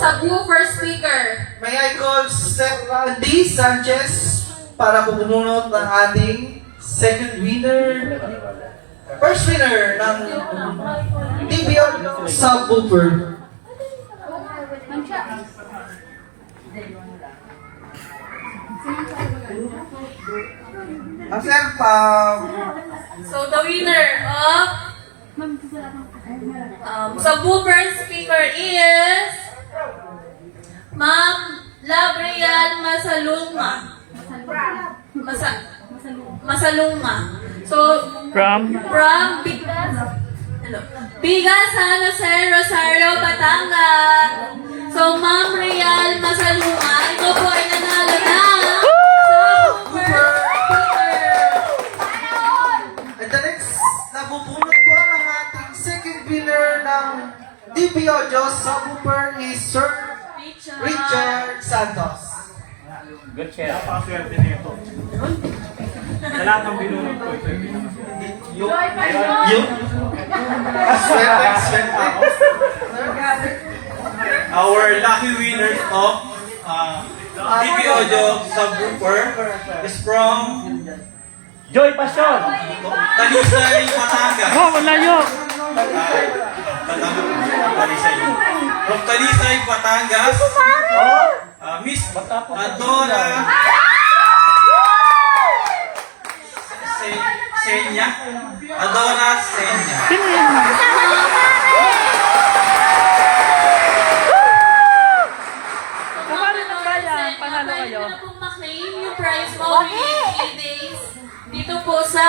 subwoofer speaker. May I call Sir Randy Sanchez para po bumunot ng ating first winner ng DBO subwoofer. Sir, So the winner of subwoofer speaker is Ma'am Labrial Masalunga. Masalunga. So from Bigas San Jose, Rosario, Batangas. So Ma'am Real Masalunga, ito po ay nanalo na subwoofer speaker. and the next nabubunot po ang ating second winner ng DBO subwoofer is Sir Richard Santos. Good share. Napakaswerte nito. Sa lahat ng binunod ko. Yung? Swerte. Our lucky winners of DBO subwoofer is from Joy Passion. Talisay, Batangas. Oh, malayo. Talisay. From Talisay, Batangas. Miss Adora Senya. Adora Senya. Sino yan? Kamarin ng kaya, panalo kayo. Pwede na pong maklaim yung prize mo within 3 days. Dito po sa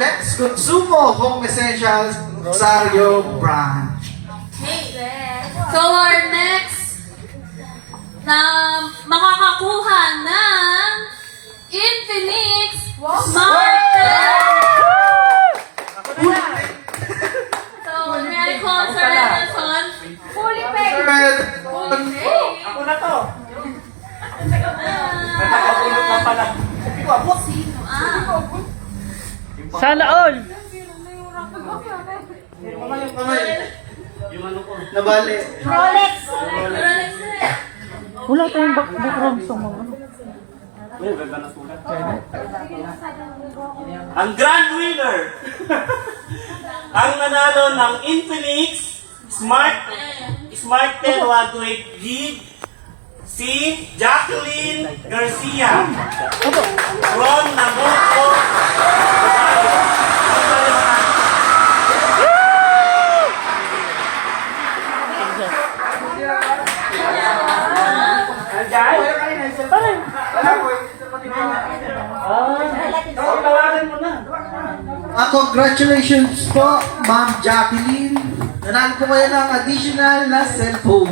Let's Consumo Home Essentials Rosario Branch. So our next na makakakuha ng Infinix Smart 10. So may I call Sir Nelson? Fully paid. Fully paid. Ako na to. Nakapulot na pala. Sino? Sana all. Nabali. Rolex. Wala tayong background sa mga ano. Ang grand winner, ang nanalo ng Infinix Smart 10 128 gig, si Jacqueline Garcia from Nabucco. Congratulations po, Ma'am Jacqueline. Nanalo po kayo ng additional na cellphone.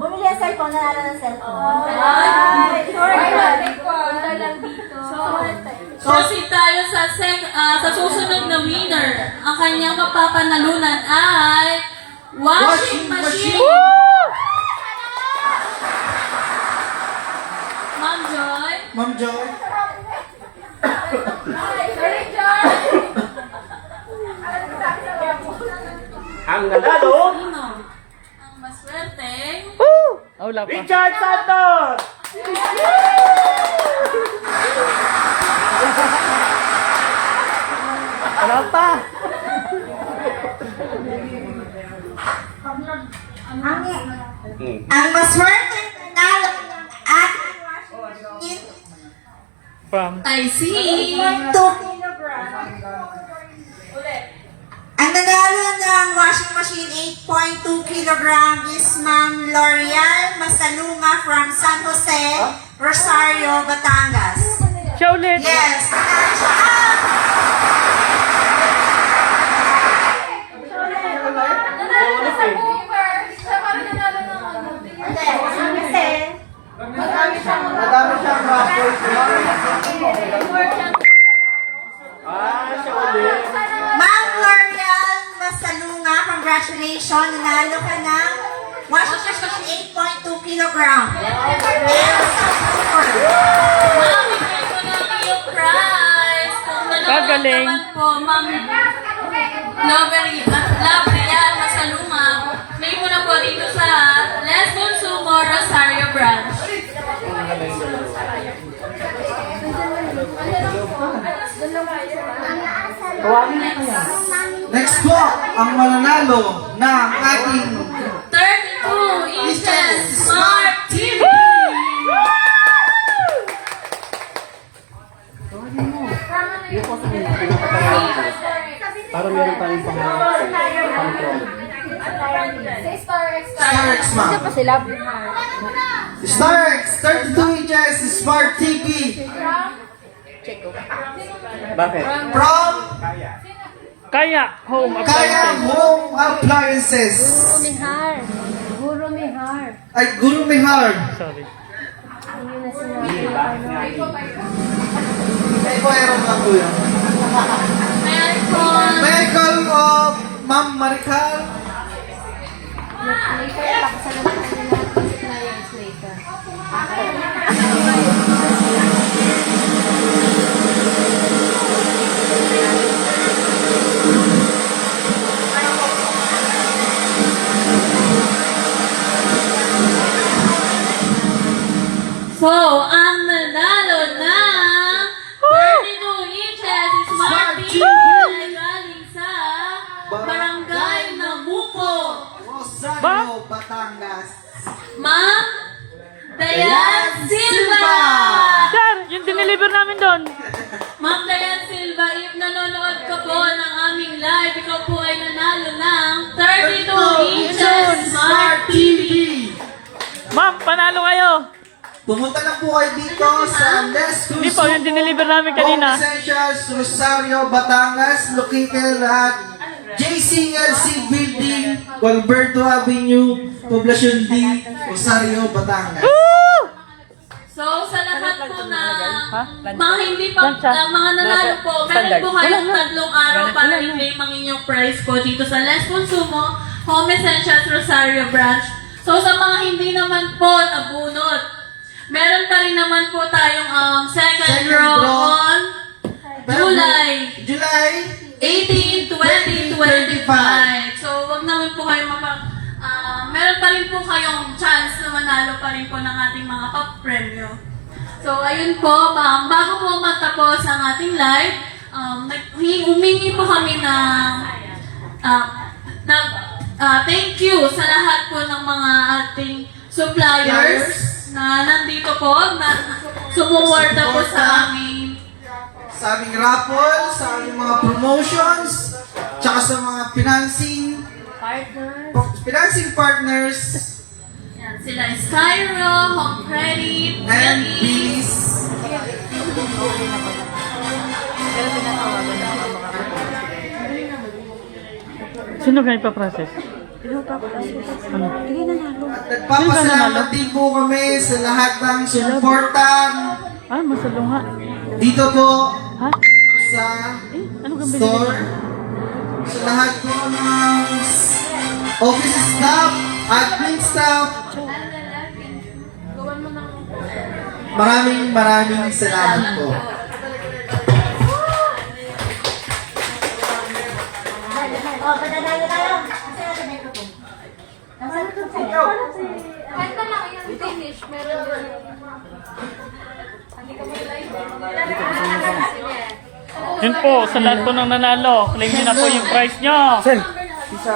Bumili ang cellphone, nanalo ng cellphone. Proceed tayo sa susunod na winner. Ang kanyang mapapanalunan ay washing machine. Ma'am Joy. Ma'am Joy. Ang nanalo, Sino? Ang maswerte. Wala pa. Richard Santos! Wala pa. Ang maswerte nanalo at From. I see. ang nanalo ng washing machine 8.2 kilogram is Ma'am L'Oreal Masalunga from San Jose, Rosario, Batangas. Siya ulit. Yes. Madami siyang raffles. Siya ulit. Ma'am L'Oreal Masalunga, congratulations. Nanalo ka ng washing machine 8.2 kilogram. Wow, ito na ang iyong prize. Kung Kagaling. naman po, Ma'am Labrian Masaluma. May muna po dito sa Les Consumo Rosario Branch. Next po, ang mananalo ng ating 32 inches Smart TV! Para meron tayong pang-control. Star X, ma'am. Pa sila. Star X, 32 inches Smart TV Bakit? from Kaya, home Kaya appliances. Home Appliances. Mihar. Guru Mihar. Ay, Guru Mihar. Sorry. Yun na sinabi. Ay, mayroon lang po yun. Meron po, May I call of Ma'am Marical? Later, pakisalan natin lahat ng suppliers later. so, ang nanalo ng 32 inches Smart TV ay galing sa Barangay Namuco. Rosario, Batangas. Ma'am Dayan Silva! Sir, yung dineliver namin doon. Ma'am Dayan Silva, if nanonood ka po ng aming live, ikaw po ay nanalo ng 32 inches Smart TV! Ma'am, panalo kayo. Pumunta lang po kayo dito sa Les Hindi po, yung dineliver namin kanina. Home Essentials, Rosario, Batangas, located at JCLC Building, Alberto Avenue, Poblacion D, Rosario, Batangas. So, sa lahat po na Ha? mga hindi pa, mga nanalo po, meron po kayong tatlong araw para i-claim ang inyong prize po dito sa Les Consumo, Home Essentials, Rosario Branch. So, sa mga hindi naman po nabunot, meron pa rin naman po tayong second draw on July July 18, 2025. So, wag naman po kayo meron pa rin po kayong chance na manalo pa rin po ng ating mga pop-premyo. So, ayun po, bago po matapos ang ating live, humingi po kami ng thank you sa lahat po ng mga ating suppliers na nandito po, na sumuporta po sa aming sa aming raffle, sa aming mga promotions, tsaka sa mga financing partners, yan, sila Skyro, Home Credit, and Billy's. Billy's. Sino kayo pa-process? Ano? At nagpapasalamat din po kami sa lahat ng suportang Ah, masalunga. dito po Ha? sa Ano kang binili? store, sa lahat po ng office staff, admin staff. Maraming salamat po. Oh, padadalo tayo. Kasi natin may propong. Nasaan ito sa'yo? Kanta lang yung finish. Meron yun. Yun po, sa lahat po ng nanalo. Claim nyo na po yung price nyo. Sel, isa.